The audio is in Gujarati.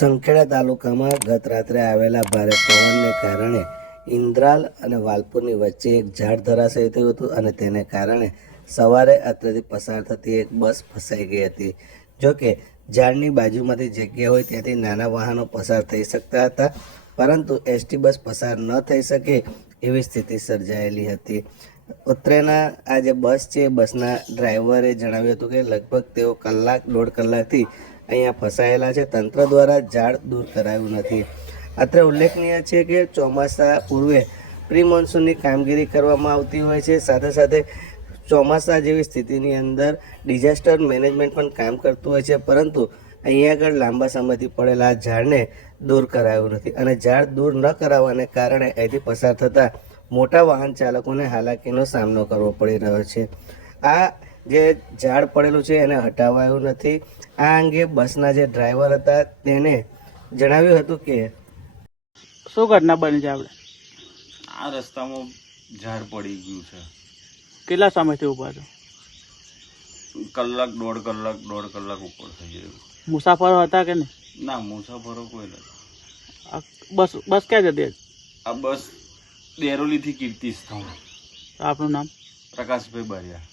સંખેડા તાલુકામાં ગત રાત્રે આવેલા ભારે પવનને કારણે ઇન્દ્રાલ અને વાલપુરની વચ્ચે એક ઝાડ ધરાશયી થયું હતું અને તેને કારણે સવારે અત્રેથી પસાર થતી એક બસ ફસાઈ ગઈ હતી. જોકે ઝાડની બાજુમાંથી જગ્યા હોય ત્યાંથી નાના વાહનો પસાર થઈ શકતા હતા, પરંતુ એસટી બસ પસાર ન થઈ શકે એવી સ્થિતિ સર્જાયેલી હતી. ઉત્તરેના આ જે બસ છે, બસના ડ્રાઈવરે જણાવ્યું હતું કે લગભગ તેઓ દોઢ કલાકથી અહીંયા ફસાયેલા છે. તંત્ર દ્વારા ઝાડ દૂર કરાયું નથી. અત્રે ઉલ્લેખનીય છે કે ચોમાસા પૂર્વે પ્રી મોન્સૂનની કામગીરી કરવામાં આવતી હોય છે. સાથે સાથે ચોમાસા જેવી સ્થિતિની અંદર ડિઝાસ્ટર મેનેજમેન્ટ પણ કામ કરતું હોય છે, પરંતુ અહીંયા આગળ લાંબા સમયથી પડેલા ઝાડને દૂર કરાયું નથી અને ઝાડ દૂર ન કરાવવાને કારણે અહીંથી પસાર થતા મોટા વાહન ચાલકોને હાલાકીનો સામનો કરવો પડી રહ્યો છે. આ જે ઝાડ પડેલું છે એને હટાવાયું નથી. આ અંગે બસના જે ડ્રાઈવર હતા તેને જણાવ્યું હતું કે શું ઘટના બની છે? આપણે આ રસ્તામાં ઝાડ પડી ગયું છે. કેટલા સમયથી ઉભા છો? કલાક દોઢ કલાક ઉપર થઈ જાય. મુસાફરો હતા કે નહીં? ના, મુસાફરો કોઈ નથી. બસ ક્યાં જતી હતી? આ બસ દેરોલીથી કીર્તિ સ્થાન. આપનું નામ? પ્રકાશભાઈ બારિયા.